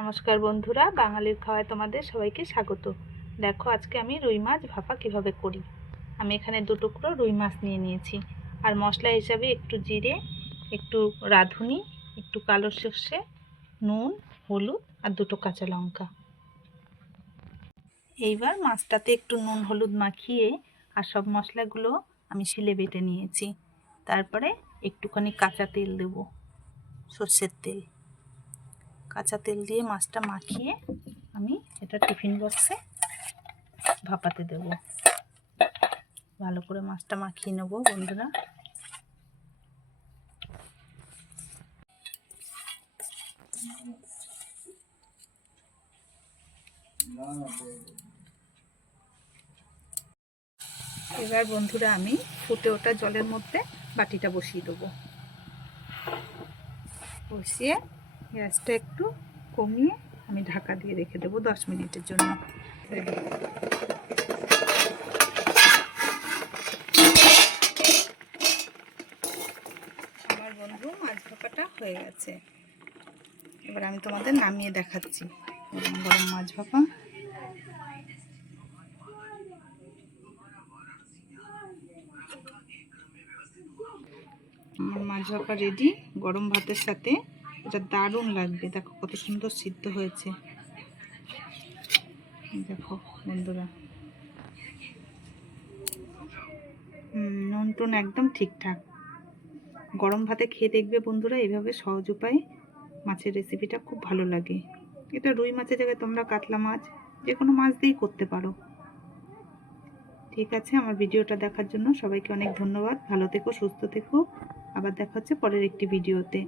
নমস্কার বন্ধুরা, বাঙালির খাওয়ায় তোমাদের সবাইকে স্বাগত। দেখো, আজকে আমি রুই মাছ ভাপা কীভাবে করি? আমি এখানে দু টুকরো রুই মাছ নিয়ে নিয়েছি। আর মশলা হিসাবে একটু জিরে, একটু রাঁধুনি, একটু কালো সর্ষে, নুন, হলুদ আর দুটো কাঁচা লঙ্কা। এইবার মাছটাতে একটু নুন, হলুদ মাখিয়ে আর সব মশলাগুলো আমি শিলে বেটে নিয়েছি। তারপরে একটুখানি কাঁচা তেল দেবো, সর্ষের তেল। কাঁচা তেল দিয়ে মাছটা মাখিয়ে আমি এটা টিফিন বক্সে ভাপাতে দেব। ভালো করে মাছটা মাখিয়ে নেব বন্ধুরা। এবার বন্ধুরা আমি ফুটে ওঠা জলের মধ্যে বাটিটা বসিয়ে দেবো। বসিয়ে গ্যাসটা একটু কমিয়ে আমি ঢাকা দিয়ে রেখে দেবো দশ মিনিটের জন্য। আমার বন্ধু মাছ ভাপাটা হয়ে গেছে। এবার আমি তোমাদের নামিয়ে দেখাচ্ছি। গরম মাছ ভাপা আমার মাছ ভাপা রেডি গরম ভাতের সাথে এটা দারুণ লাগবে। দেখো কত সুন্দর সিদ্ধ হয়েছে। দেখো বন্ধুরা। নুন টুন একদম ঠিকঠাক। গরম ভাতে খেয়ে দেখবে বন্ধুরা, এভাবে সহজ উপায়ে মাছের রেসিপিটা খুব ভালো লাগে। এটা রুই মাছের জায়গায় তোমরা কাতলা মাছ যে কোনো মাছ দিয়েই করতে পারো। ঠিক আছে, আমার ভিডিওটা দেখার জন্য সবাইকে অনেক ধন্যবাদ। ভালো থেকো, সুস্থ থেকো। আবার দেখা হচ্ছে পরের একটি ভিডিওতে।